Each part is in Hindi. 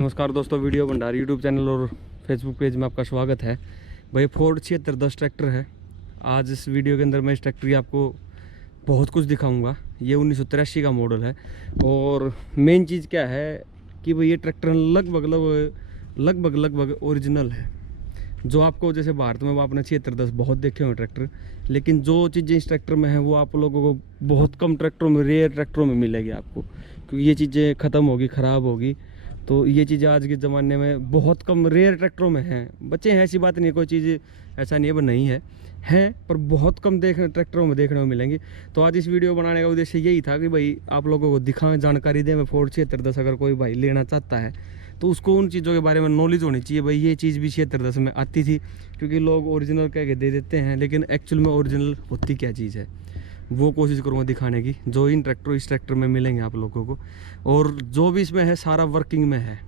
नमस्कार दोस्तों, वीडियो भंडार यूट्यूब चैनल और फेसबुक पेज में आपका स्वागत है। भाई फोर्ड 7610 ट्रैक्टर है। आज इस वीडियो के अंदर मैं इस ट्रैक्टर की आपको बहुत कुछ दिखाऊंगा। ये 1983 का मॉडल है और मेन चीज़ क्या है कि भाई ये ट्रैक्टर लगभग ओरिजिनल है। जो आपको जैसे भारत में वो आपने 7610 बहुत देखे हुए ट्रैक्टर, लेकिन जो चीज़ें इस ट्रैक्टर में हैं वो आप लोगों को बहुत कम ट्रैक्टरों में, रेयर ट्रैक्टरों में मिलेगी आपको, क्योंकि ये चीज़ें ख़त्म होगी, ख़राब होगी। तो ये चीज़ें आज के ज़माने में बहुत कम रेयर ट्रैक्टरों में हैं। बच्चे हैं, ऐसी बात नहीं है, कोई चीज़ ऐसा नहीं है वो नहीं है पर बहुत कम ट्रैक्टरों में देखने को मिलेंगी। तो आज इस वीडियो बनाने का उद्देश्य यही था कि भाई आप लोगों को दिखाएं, जानकारी दें। मैं फोर्ड 7610 अगर कोई भाई लेना चाहता है तो उसको उन चीज़ों के बारे में नॉलेज होनी चाहिए। भाई ये चीज़ भी 7610 में आती थी, क्योंकि लोग ओरिजिनल कह के दे देते हैं, लेकिन एक्चुअल में ओरिजिनल होती क्या चीज़ है वो कोशिश करूँगा दिखाने की, जो इस ट्रैक्टर में मिलेंगे आप लोगों को। और जो भी इसमें है सारा वर्किंग में है।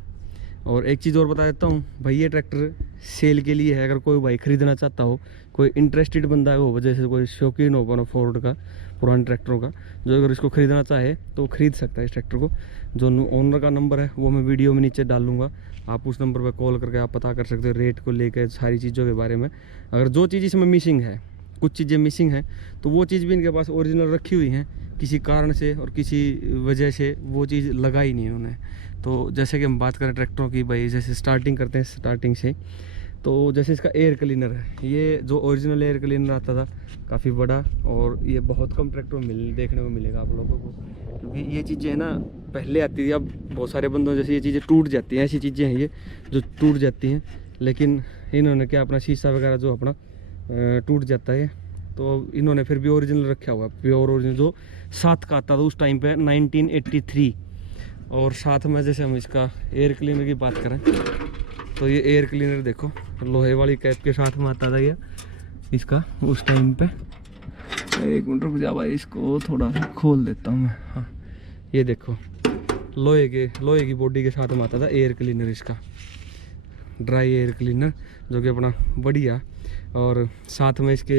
और एक चीज़ और बता देता हूँ भाई, ये ट्रैक्टर सेल के लिए है। अगर कोई भाई ख़रीदना चाहता हो, कोई इंटरेस्टेड बंदा हो, जैसे कोई शौकीन हो अपना फोर्ड का, पुराने ट्रैक्टरों का, जो अगर इसको ख़रीदना चाहे तो ख़रीद सकता है इस ट्रैक्टर को। जो ओनर का नंबर है वो मैं वीडियो में नीचे डाल लूँगा, आप उस नंबर पर कॉल करके आप पता कर सकते हो रेट को लेकर, सारी चीज़ों के बारे में। अगर जो चीज़ इसमें मिसिंग है, कुछ चीज़ें मिसिंग हैं, तो वो चीज़ भी इनके पास ओरिजिनल रखी हुई हैं। किसी कारण से और किसी वजह से वो चीज़ लगाई नहीं उन्होंने। तो जैसे कि हम बात करें ट्रैक्टरों की, भाई जैसे स्टार्टिंग करते हैं स्टार्टिंग से, तो जैसे इसका एयर क्लीनर है, ये जो ओरिजिनल एयर क्लीनर आता था काफ़ी बड़ा, और ये बहुत कम ट्रैक्टर में देखने को मिलेगा आप लोगों को, क्योंकि ये चीज़ें ना पहले आती थी। अब बहुत सारे बंदों जैसे ये चीज़ें टूट जाती हैं, ऐसी चीज़ें हैं ये जो टूट जाती हैं, लेकिन इन्होंने क्या अपना शीशा वगैरह जो अपना टूट जाता है, तो इन्होंने फिर भी ओरिजिनल रखा हुआ, प्योर ओरिजिनल जो साथ का आता था उस टाइम पे 1983। और साथ में जैसे हम इसका एयर क्लीनर की बात करें तो ये एयर क्लीनर देखो, लोहे वाली कैप के साथ में आता था ये इसका उस टाइम पे। एक मिनट रुक जा भाई, इसको थोड़ा सा खोल देता हूँ मैं। हाँ, ये देखो लोहे की बॉडी के साथ में आता था एयर क्लीनर, इसका ड्राई एयर क्लीनर, जो कि अपना बढ़िया। और साथ में इसके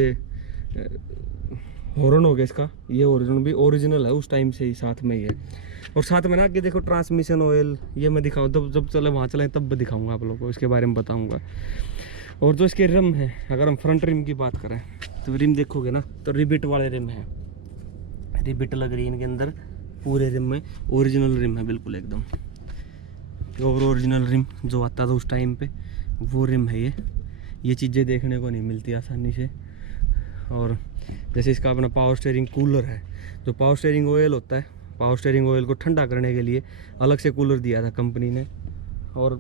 हॉर्न हो गया इसका, ये ओरिजिनल भी ओरिजिनल है, उस टाइम से ही साथ में ही है। और साथ में ना आगे देखो ट्रांसमिशन ऑयल, ये मैं दिखाऊँ जब चले वहाँ चले तब भी दिखाऊंगा आप लोगों को, इसके बारे में बताऊंगा। और जो इसके रिम है, अगर हम फ्रंट रिम की बात करें तो रिम देखोगे ना तो रिबिट वाले रिम है, रिबिट लग रही है इनके अंदर। पूरे रिम में ओरिजिनल रिम है, बिल्कुल एकदम प्योर ओरिजिनल रिम जो आता था उस टाइम पे, वो रिम है ये चीज़ें देखने को नहीं मिलती आसानी से। और जैसे इसका अपना पावर स्टीयरिंग कूलर है, जो पावर स्टीयरिंग ऑयल होता है, पावर स्टीयरिंग ऑयल को ठंडा करने के लिए अलग से कूलर दिया था कंपनी ने, और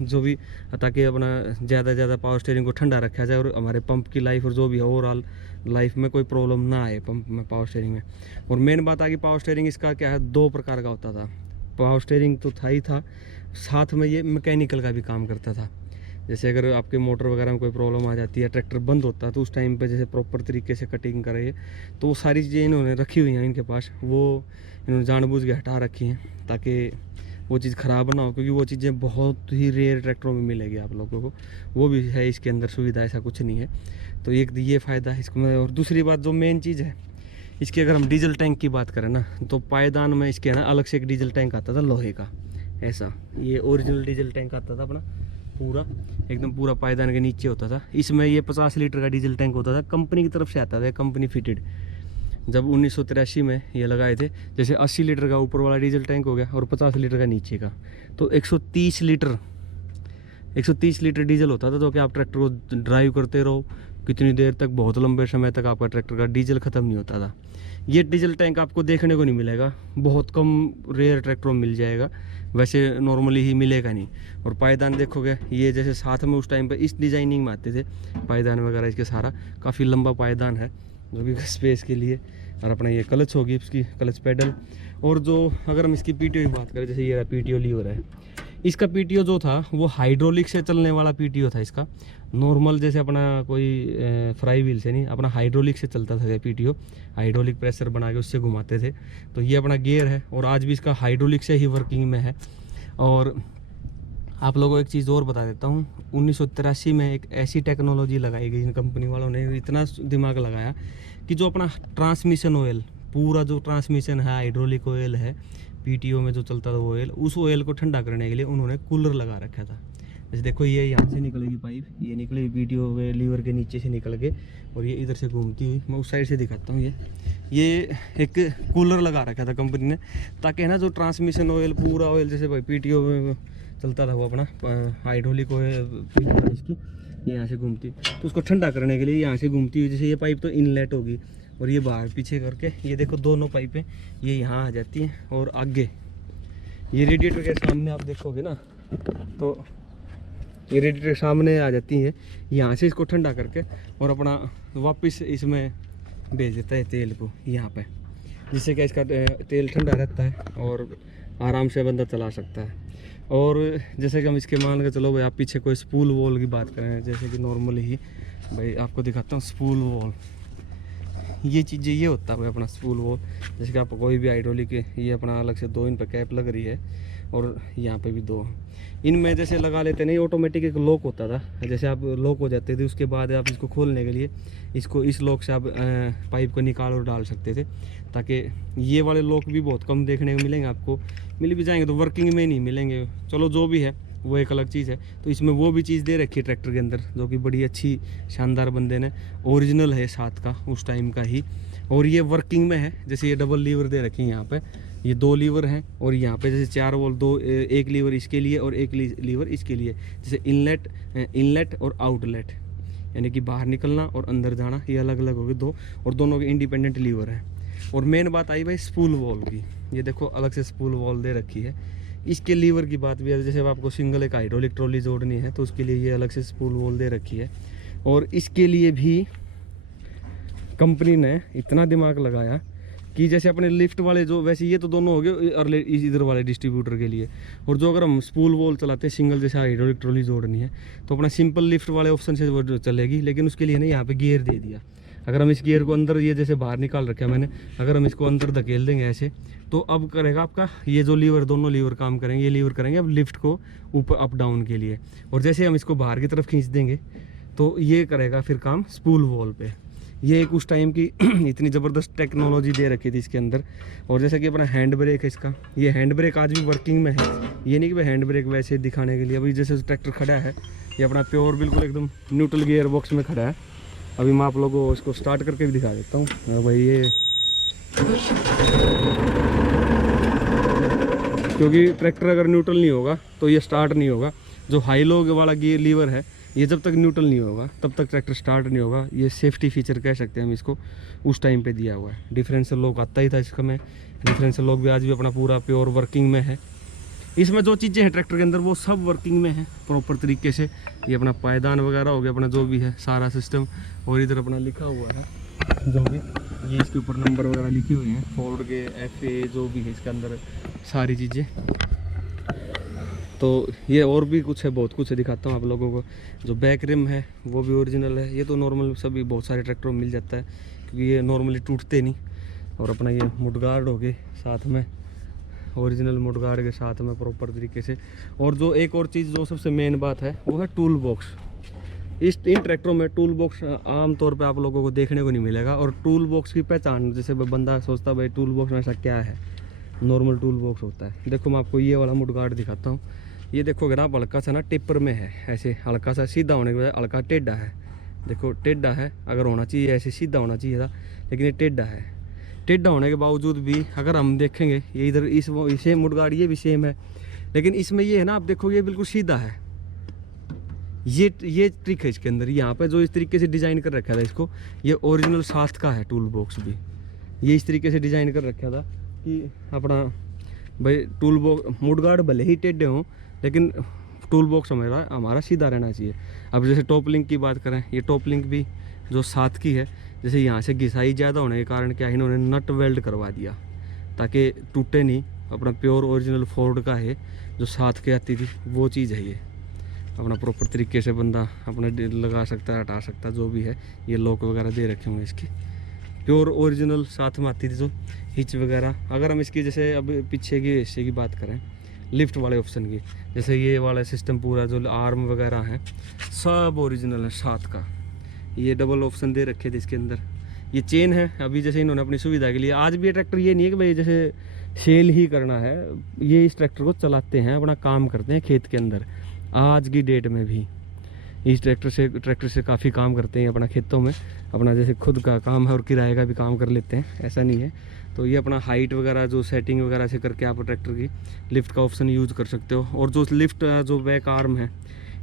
जो भी ताकि अपना ज़्यादा पावर स्टीयरिंग को ठंडा रखा जाए और हमारे पंप की लाइफ और जो भी है ओवरऑल लाइफ में कोई प्रॉब्लम ना आए पंप में, पावर स्टीयरिंग में। और मेन बात आ गई पावर स्टीयरिंग इसका क्या है, दो प्रकार का होता था। पावर स्टीयरिंग तो था ही था, साथ में ये मैकेनिकल का भी काम करता था। जैसे अगर आपके मोटर वगैरह में कोई प्रॉब्लम आ जाती है, ट्रैक्टर बंद होता है, तो उस टाइम पे जैसे प्रॉपर तरीके से कटिंग करे, तो वो सारी चीज़ें इन्होंने रखी हुई हैं इनके पास, वो इन्होंने जानबूझ के हटा रखी हैं ताकि वो चीज़ ख़राब ना हो, क्योंकि वो चीज़ें बहुत ही रेयर ट्रैक्टरों में मिलेगी आप लोगों को। वो भी है इसके अंदर सुविधा, ऐसा कुछ नहीं है। तो एक ये फ़ायदा है इसको में। और दूसरी बात जो मेन चीज़ है इसकी, अगर हम डीजल टैंक की बात करें ना, तो पायदान में इसके ना अलग से एक डीजल टैंक आता था लोहे का, ऐसा ये ओरिजिनल डीजल टैंक आता था अपना पूरा, एकदम पूरा पायदान के नीचे होता था। इसमें ये 50 लीटर का डीजल टैंक होता था, कंपनी की तरफ से आता था, कंपनी फिटेड। जब 1983 में ये लगाए थे, जैसे 80 लीटर का ऊपर वाला डीजल टैंक हो गया और 50 लीटर का नीचे का, तो 130 लीटर डीजल होता था, तो कि आप ट्रैक्टर को ड्राइव करते रहो कितनी देर तक, बहुत लंबे समय तक आपका ट्रैक्टर का डीजल ख़त्म नहीं होता था। ये डीजल टैंक आपको देखने को नहीं मिलेगा, बहुत कम रेयर ट्रैक्टरों में मिल जाएगा, वैसे नॉर्मली ही मिलेगा नहीं। और पायदान देखोगे ये जैसे साथ में उस टाइम पे इस डिज़ाइनिंग में आते थे पायदान वगैरह, इसके सारा काफ़ी लंबा पायदान है जो कि स्पेस के लिए। और अपना ये क्लच होगी इसकी, क्लच पेडल। और जो अगर हम इसकी पीटीओ की बात करें, जैसे ये पीटीओ लीवर है, इसका पीटीओ जो था वो हाइड्रोलिक से चलने वाला पीटीओ था इसका। नॉर्मल जैसे अपना कोई फ्राई व्हील से नहीं, अपना हाइड्रोलिक से चलता था पीटीओ, हाइड्रोलिक प्रेशर बना के उससे घुमाते थे। तो ये अपना गियर है और आज भी इसका हाइड्रोलिक से ही वर्किंग में है। और आप लोगों को एक चीज़ और बता देता हूँ, 1983 में एक ऐसी टेक्नोलॉजी लगाई गई इन कंपनी वालों ने, इतना दिमाग लगाया कि जो अपना ट्रांसमिशन ऑयल, पूरा जो ट्रांसमिशन है हाइड्रोलिक ऑयल है पीटीओ में जो चलता था वो ऑयल, उस ऑयल को ठंडा करने के लिए उन्होंने कूलर लगा रखा था। जैसे देखो ये यहाँ से निकलेगी पाइप, ये निकलेगी पीटीओ के लीवर के नीचे से निकल के, और ये इधर से घूमती हुई, मैं उस साइड से दिखाता हूँ। ये एक कूलर लगा रखा था कंपनी ने, ताकि है ना जो ट्रांसमिशन ऑयल, पूरा ऑयल जैसे भाई पीटीओ में चलता था वो अपना हाइड्रोलिक ऑयल इसकी, ये यहाँ से घूमती, तो उसको ठंडा करने के लिए यहाँ से घूमती हुई, जैसे ये पाइप तो इनलेट होगी और ये बाहर पीछे करके, ये देखो दोनों पाइपें ये यहाँ आ जाती हैं, और आगे ये रेडिएटर के सामने आप देखोगे ना, तो ये रेडिएटर सामने आ जाती है, यहाँ से इसको ठंडा करके और अपना वापस इसमें भेज देता है तेल को यहाँ पे, जिससे कि इसका तेल ठंडा रहता है और आराम से बंदा चला सकता है। और जैसे कि हम इसके मान के चलो भाई, आप पीछे कोई स्पूल वॉल की बात करें, जैसे कि नॉर्मली ही भाई आपको दिखाता हूँ स्पूल वॉल, ये चीज़ें ये होता है भाई अपना स्पूल वॉल। जैसे कि आप कोई भी हाइड्रोलिक, ये अपना अलग से 2 इन पर कैप लग रही है और यहाँ पे भी 2, इनमें जैसे लगा लेते नहीं, ऑटोमेटिक एक लॉक होता था, जैसे आप लॉक हो जाते थे, उसके बाद आप इसको खोलने के लिए इसको इस लॉक से आप पाइप को निकाल और डाल सकते थे, ताकि ये वाले लॉक भी बहुत कम देखने को मिलेंगे आपको, मिल भी जाएंगे तो वर्किंग में नहीं मिलेंगे, चलो जो भी है वो एक अलग चीज़ है। तो इसमें वो भी चीज़ दे रखी है ट्रैक्टर के अंदर, जो कि बड़ी अच्छी शानदार बंदे ने, ओरिजिनल है साथ का उस टाइम का ही, और ये वर्किंग में है। जैसे ये डबल लीवर दे रखी है यहाँ पे, ये 2 लीवर हैं, और यहाँ पे जैसे 4 वोल्ट, 2 एक लीवर इसके लिए और एक लीवर इसके लिए, जैसे इनलेट और आउटलेट, यानी कि बाहर निकलना और अंदर जाना, ये अलग अलग हो गए 2, और दोनों के इंडिपेंडेंट लीवर हैं। और मेन बात आई भाई स्पूल वॉल की, ये देखो अलग से स्पूल वॉल दे रखी है। इसके लीवर की बात भी है, जैसे आपको सिंगल एक हाइड्रोलिक ट्रॉली जोड़नी है तो उसके लिए ये अलग से स्पूल वॉल दे रखी है। और इसके लिए भी कंपनी ने इतना दिमाग लगाया कि जैसे अपने लिफ्ट वाले जो, वैसे ये तो दोनों हो गए इधर वाले डिस्ट्रीब्यूटर के लिए, और जो अगर हम स्पूल वॉल चलाते हैं सिंगल, जैसे हाइड्रोलिक ट्रॉली जोड़नी है तो अपना सिंपल लिफ्ट वाले ऑप्शन से वो चलेगी, लेकिन उसके लिए ना यहाँ पे गियर दे दिया। अगर हम इस गियर को अंदर, ये जैसे बाहर निकाल रखा है मैंने, अगर हम इसको अंदर धकेल देंगे ऐसे, तो अब करेगा आपका ये जो लीवर, दोनों लीवर काम करेंगे, ये लीवर करेंगे अब लिफ्ट को ऊपर अप डाउन के लिए, और जैसे हम इसको बाहर की तरफ खींच देंगे तो ये करेगा फिर काम स्पूल वॉल पे। ये एक उस टाइम की इतनी ज़बरदस्त टेक्नोलॉजी दे रखी थी इसके अंदर। और जैसे कि अपना हैंड ब्रेक है इसका, ये हैंड ब्रेक आज भी वर्किंग में है, ये नहीं कि भाई हैंड ब्रेक वैसे दिखाने के लिए। अभी जैसे ट्रैक्टर खड़ा है, ये अपना प्योर बिल्कुल एकदम न्यूट्रल गियर बॉक्स में खड़ा है। अभी मैं आप लोगों को इसको स्टार्ट करके भी दिखा देता हूँ भाई, ये क्योंकि ट्रैक्टर अगर न्यूट्रल नहीं होगा तो ये स्टार्ट नहीं होगा। जो हाई लो वाला गियर लीवर है, ये जब तक न्यूट्रल नहीं होगा तब तक ट्रैक्टर स्टार्ट नहीं होगा। ये सेफ्टी फीचर कह सकते हैं हम इसको, उस टाइम पे दिया हुआ है। डिफरेंशियल लॉक आता ही था इसका में, डिफरेंशियल लॉक भी आज भी अपना पूरा प्योर वर्किंग में है। इसमें जो चीज़ें हैं ट्रैक्टर के अंदर वो सब वर्किंग में है प्रॉपर तरीके से। ये अपना पायदान वगैरह हो गया, अपना जो भी है सारा सिस्टम, और इधर अपना लिखा हुआ है जो भी, ये इसके ऊपर नंबर वगैरह लिखे हुए हैं, फोर्ड के FA जो भी है इसके अंदर सारी चीज़ें। तो ये और भी कुछ है, बहुत कुछ है, दिखाता हूँ आप लोगों को। जो बैक रिम है वो भी ओरिजिनल है, ये तो नॉर्मल सभी बहुत सारे ट्रैक्टरों में मिल जाता है क्योंकि ये नॉर्मली टूटते नहीं। और अपना ये मुडगार्ड हो गए साथ में, ओरिजिनल मुडगार्ड के साथ में प्रॉपर तरीके से। और जो एक और चीज़ जो सबसे मेन बात है वो है टूल बॉक्स। इन ट्रैक्टरों में टूल बॉक्स आम तौर पे आप लोगों को देखने को नहीं मिलेगा। और टूल बॉक्स की पहचान, जैसे बंदा सोचता भाई टूल बॉक्स में ऐसा क्या है, नॉर्मल टूल बॉक्स होता है। देखो मैं आपको ये वाला मुडगार्ड दिखाता हूँ। ये देखोगे ना, हल्का सा ना टिपर में है, ऐसे हल्का सा सीधा होने के बजाय हल्का टेढ़ा है। देखो टेढ़ा है, अगर होना चाहिए ऐसे सीधा होना चाहिए था, लेकिन ये टेढ़ा है। टेढ़ा होने के बावजूद भी अगर हम देखेंगे, ये इधर इस सेम मुडगार्ड ये भी सेम है, लेकिन इसमें ये है ना, आप देखोगे ये बिल्कुल सीधा है। ये ट्रिक है इसके अंदर। यहाँ पे जो इस तरीके से डिज़ाइन कर रखा था इसको, ये ओरिजिनल साथ का है टूल बॉक्स भी। ये इस तरीके से डिज़ाइन कर रखा था कि अपना भाई टूल बॉक्स, मुडगार्ड भले ही टेढ़े हों लेकिन टूल बॉक्स हमारा सीधा रहना चाहिए। अब जैसे टॉप लिंक की बात करें, ये टॉप लिंक भी जो साथ की है, जैसे यहाँ से घिसाई ज़्यादा होने के कारण क्या इन्होंने नट वेल्ड करवा दिया ताकि टूटे नहीं। अपना प्योर ओरिजिनल फोर्ड का है, जो साथ के आती थी वो चीज़ है। ये अपना प्रॉपर तरीके से बंदा अपना लगा सकता है, हटा सकता है, जो भी है। ये लॉक वगैरह दे रखे होंगे इसके, प्योर ओरिजिनल साथ में आती थी जो हिच वगैरह। अगर हम इसकी जैसे अब पीछे के हिस्से की बात करें, लिफ्ट वाले ऑप्शन की, जैसे ये वाला सिस्टम पूरा जो आर्म वगैरह है सब ओरिजिनल है साथ का। ये डबल ऑप्शन दे रखे थे इसके अंदर। ये चेन है, अभी जैसे इन्होंने अपनी सुविधा के लिए, आज भी ये ट्रैक्टर ये नहीं है कि भाई जैसे सेल ही करना है। ये इस ट्रैक्टर को चलाते हैं, अपना काम करते हैं खेत के अंदर, आज की डेट में भी इस ट्रैक्टर से काफ़ी काम करते हैं अपना खेतों में। अपना जैसे खुद का काम है और किराए का भी काम कर लेते हैं, ऐसा नहीं है। तो ये अपना हाइट वगैरह जो सेटिंग वगैरह से करके आप ट्रैक्टर की लिफ्ट का ऑप्शन यूज़ कर सकते हो। और जो लिफ्ट जो बैक आर्म है,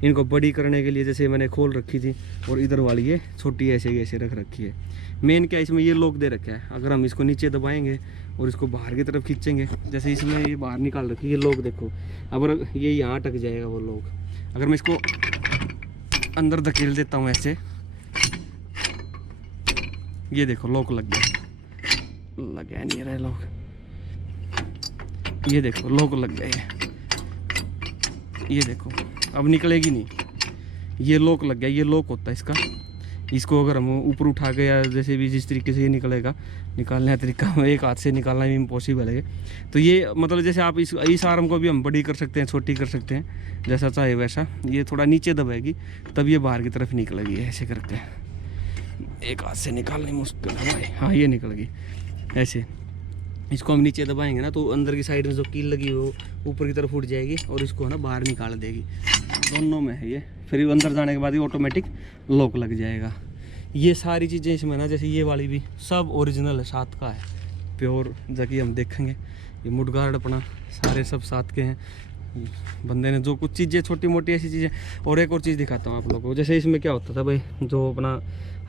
इनको बड़ी करने के लिए जैसे मैंने खोल रखी थी, और इधर वाली ये छोटी ऐसे ऐसे रख रखी है। मेन क्या इसमें ये लॉक दे रखा है, अगर हम इसको नीचे दबाएंगे और इसको बाहर की तरफ खींचेंगे, जैसे इसमें ये बाहर निकाल रखी है, ये लॉक देखो, अब ये यहाँ अटक जाएगा वो लॉक। अगर मैं इसको अंदर धकेल देता हूँ ऐसे, ये देखो लॉक लग गया नहीं रहा लॉक, ये देखो लॉक लग गए, ये देखो अब निकलेगी नहीं, ये लॉक लग गया। ये लॉक होता है इसका, इसको अगर हम ऊपर उठा के या जैसे भी जिस तरीके से ये निकलेगा, निकालने का तरीका एक हाथ से निकालना भी इम्पॉसिबल है। तो ये मतलब जैसे आप इस आर्म को भी हम बड़ी कर सकते हैं, छोटी कर सकते हैं, जैसा चाहे वैसा। ये थोड़ा नीचे दबाएगी तब ये बाहर की तरफ निकलेगी, ऐसे करके। एक हाथ से निकालनी मुश्किल है भाई, हाँ ये निकल गई ऐसे। इसको हम नीचे दबाएंगे ना तो अंदर की साइड में जो कील लगी वो ऊपर की तरफ उठ जाएगी और इसको है ना बाहर निकाल देगी। दोनों में है ये। फिर अंदर जाने के बाद ये ऑटोमेटिक लॉक लग जाएगा। ये सारी चीज़ें इसमें ना, जैसे ये वाली भी सब ओरिजिनल है, साथ का है, प्योर। जबकि हम देखेंगे ये मुडगार्ड अपना सारे सब साथ के हैं। बंदे ने जो कुछ चीज़ें छोटी मोटी ऐसी चीज़ें। और एक और चीज़ दिखाता हूँ आप लोगों को। जैसे इसमें क्या होता था भाई, जो अपना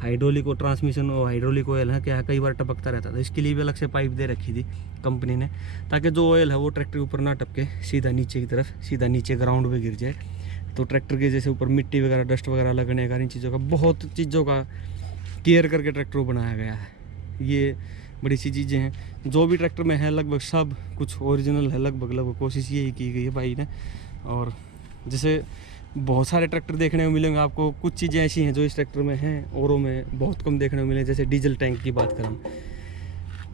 हाइड्रोलिक और ट्रांसमिशन और हाइड्रोलिक ऑयल है, क्या है, कई बार टपकता रहता था। इसके लिए भी अलग से पाइप दे रखी थी कंपनी ने, ताकि जो ऑयल है वो ट्रैक्टर के ऊपर ना टपके, सीधा नीचे की तरफ, सीधा नीचे ग्राउंड पे गिर जाए। तो ट्रैक्टर के जैसे ऊपर मिट्टी वगैरह, डस्ट वगैरह लगने का, इन चीज़ों का बहुत चीज़ों का केयर करके ट्रैक्टर को बनाया गया है। ये बड़ी सी चीज़ें हैं जो भी ट्रैक्टर में है, लगभग सब कुछ ओरिजिनल है। लगभग कोशिश यही की गई है भाई ने। और जैसे बहुत सारे ट्रैक्टर देखने को मिलेंगे आपको, कुछ चीज़ें ऐसी हैं जो इस ट्रैक्टर में हैं, औरों में बहुत कम देखने को मिले। जैसे डीजल टैंक की बात करें,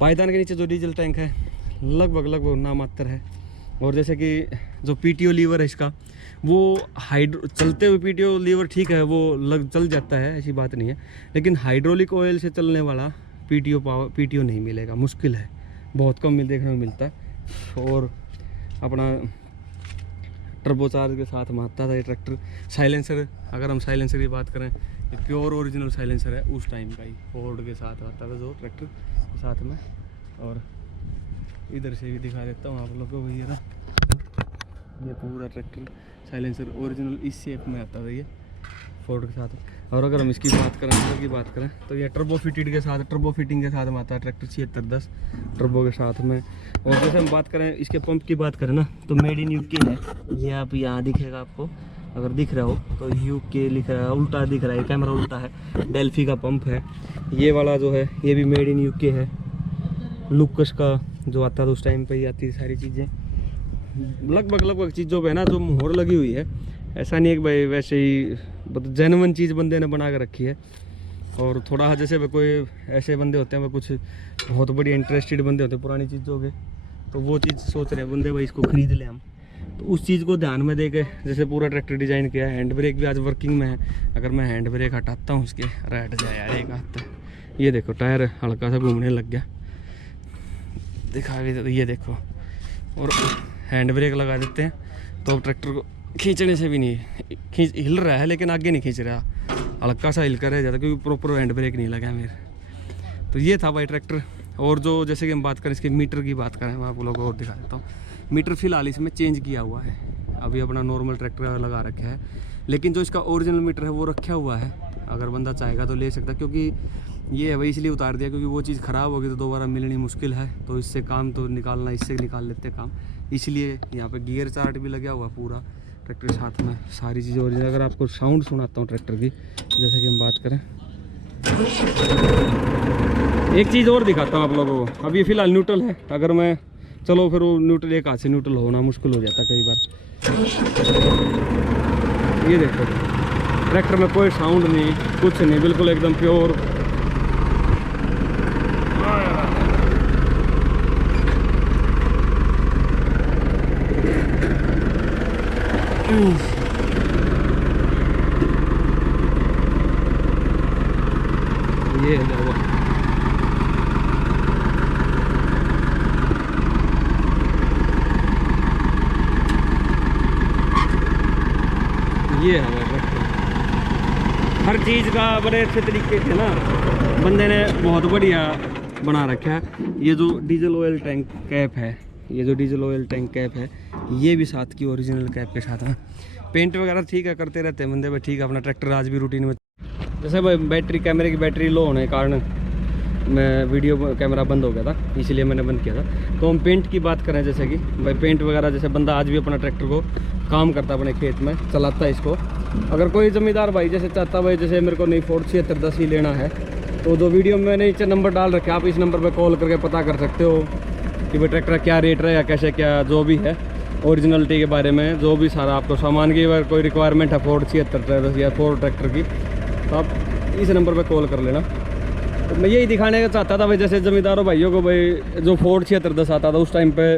पायदान के नीचे जो डीजल टैंक है लगभग नामात्र है। और जैसे कि जो पीटीओ लीवर है इसका, वो चलते हुए पीटीओ लीवर ठीक है, वो चल जाता है, ऐसी बात नहीं है। लेकिन हाइड्रोलिक ऑयल से चलने वाला पीटीओ नहीं मिलेगा, मुश्किल है, बहुत कम देखने को मिलता है। और अपना टर्बोचार्ज के साथ में आता था ये ट्रैक्टर। साइलेंसर, अगर हम साइलेंसर की बात करें, ये प्योर ओरिजिनल साइलेंसर है, उस टाइम का ही फोर्ड के साथ आता था जो ट्रैक्टर के साथ में। और इधर से भी दिखा देता हूँ आप लोगों को, भैया ना, ये पूरा ट्रैक्टर साइलेंसर ओरिजिनल इस शेप में आता था ये फोर्ड के साथ। और अगर हम इसकी बात करें तो ये टर्बो फिटिंग के साथ में आता है ट्रैक्टर 7610 टर्बो के साथ में। और जैसे हम बात करें इसके पंप की बात करें ना, तो मेड इन यूके है ये। आप यहाँ दिखेगा आपको, अगर दिख रहा हो तो यूके लिख रहा है, उल्टा दिख रहा है, कैमरा उल्टा है। डेल्फी का पंप है ये वाला जो है, ये भी मेड इन यूके है। लुकस का जो आता था उस टाइम पे ही आती सारी चीज़ें। लगभग चीज़ों पे ना जो मोहर लगी हुई है, ऐसा नहीं है कि भाई वैसे ही जेन्युइन चीज़ बंदे ने बना कर रखी है। और थोड़ा जैसे कोई ऐसे बंदे होते हैं, कुछ बहुत बड़ी इंटरेस्टेड बंदे होते हैं पुरानी चीज़ों के, तो वो चीज़ सोच रहे हैं बंदे भाई इसको खरीद लें हम। तो उस चीज़ को ध्यान में दे के जैसे पूरा ट्रैक्टर डिज़ाइन किया है। हैंड ब्रेक भी आज वर्किंग में है। अगर मैं हैंड ब्रेक हटाता हूँ इसके, अरे हट जाए यार एक हाथ, ये देखो टायर हल्का सा घूमने लग गया, दिखा भी तो, ये देखो। और हैंड ब्रेक लगा देते हैं तो अब ट्रैक्टर को खींचने से भी नहीं हिल रहा है, लेकिन आगे नहीं खींच रहा, हल्का सा हिल कर रह जाता क्योंकि प्रॉपर हैंड ब्रेक नहीं लगा मेरे। तो ये था भाई ट्रैक्टर। और जो जैसे कि हम बात करें इसके मीटर की बात करें, मैं आप लोगों को और दिखा देता हूँ। मीटर फिलहाल इसमें चेंज किया हुआ है, अभी अपना नॉर्मल ट्रैक्टर लगा रखा है, लेकिन जो इसका ओरिजिनल मीटर है वो रखा हुआ है। अगर बंदा चाहेगा तो ले सकता, क्योंकि ये है भाई इसलिए उतार दिया क्योंकि वो चीज़ ख़राब होगी तो दोबारा मिलनी मुश्किल है। तो इससे काम तो निकालना, इससे निकाल लेते काम, इसलिए यहाँ पे गियर चार्ट भी लगा हुआ पूरा ट्रैक्टर के साथ में, सारी चीज़ें ओरिजिनल। अगर आपको साउंड सुनाता हूँ ट्रैक्टर की, जैसे कि हम बात करें, एक चीज़ और दिखाता हूँ आप लोगों को। अभी फ़िलहाल न्यूट्रल है, अगर मैं चलो फिर वो न्यूट्रल एक हाथ से न्यूट्रल होना मुश्किल हो जाता कई बार। ये देखो ट्रैक्टर में कोई साउंड नहीं, कुछ नहीं, बिल्कुल एकदम प्योर। ये ये है भाई ट्रैक्टर, हर चीज़ का बड़े अच्छे तरीके से ना बंदे ने बहुत बढ़िया बना रखा है। ये जो डीजल ऑयल टैंक कैप है, ये जो डीजल ऑयल टैंक कैप है, ये भी साथ की ओरिजिनल कैप के साथ है। पेंट वगैरह ठीक है करते रहते हैं बंदे भाई, ठीक है। अपना ट्रैक्टर आज भी रूटीन में, जैसे भाई बैटरी, कैमरे की बैटरी लो होने के कारण मैं वीडियो कैमरा बंद हो गया था, इसलिए मैंने बंद किया था। तो हम पेंट की बात करें, जैसे कि भाई पेंट वगैरह, जैसे बंदा आज भी अपना ट्रैक्टर को काम करता है अपने खेत में, चलाता है इसको। अगर कोई ज़मींदार भाई जैसे चाहता भाई जैसे मेरे को नहीं फोर्ड 7610 ही लेना है, तो जो वीडियो में मैंने नीचे नंबर डाल रखे, आप इस नंबर पर कॉल करके पता कर सकते हो कि भाई ट्रैक्टर क्या रेट है या कैसे क्या जो भी है ओरिजिनलिटी के बारे में, जो भी सारा आपको सामान की अगर कोई रिक्वायरमेंट है फोर्ड 7610 या फोर्ड ट्रैक्टर की, तो आप इस नंबर पर कॉल कर लेना। तो मैं यही दिखाने का चाहता था भाई, जैसे ज़मींदारों भाइयों को भाई जो फोर्ड 7610 आता था उस टाइम पे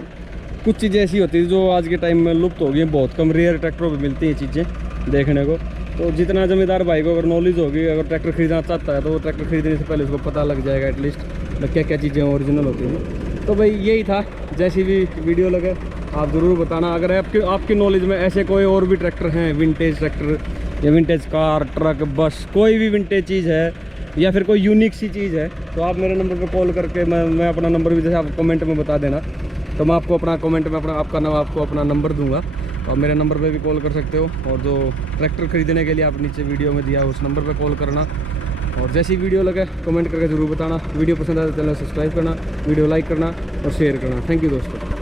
कुछ चीज़ें ऐसी होती थी जो आज के टाइम में लुप्त हो गई, बहुत कम रेयर ट्रैक्टरों पे मिलती हैं चीज़ें देखने को। तो जितना ज़मींदार भाई को अगर नॉलेज होगी, अगर ट्रैक्टर खरीदना चाहता है, तो वो ट्रैक्टर खरीदने से पहले उसको पता लग जाएगा एटलीस्ट क्या क्या चीज़ें ओरिजिनल होती हैं। तो भाई यही था, जैसी भी वीडियो लगे आप ज़रूर बताना। अगर आपकी नॉलेज में ऐसे कोई और भी ट्रैक्टर हैं, विंटेज ट्रैक्टर या विंटेज कार, ट्रक, बस, कोई भी विंटेज चीज़ है या फिर कोई यूनिक सी चीज़ है, तो आप मेरे नंबर पर कॉल करके, मैं अपना नंबर भी जैसे आप कमेंट में बता देना, तो मैं आपको अपना कमेंट में आपको अपना नंबर दूंगा, और मेरे नंबर पे भी कॉल कर सकते हो। और जो ट्रैक्टर खरीदने के लिए आप नीचे वीडियो में दिया उस नंबर पे कॉल करना। और जैसी वीडियो लगे कमेंट करके ज़रूर बताना। वीडियो पसंद आए तो चैनल सब्सक्राइब करना, वीडियो लाइक करना और शेयर करना। थैंक यू दोस्तों।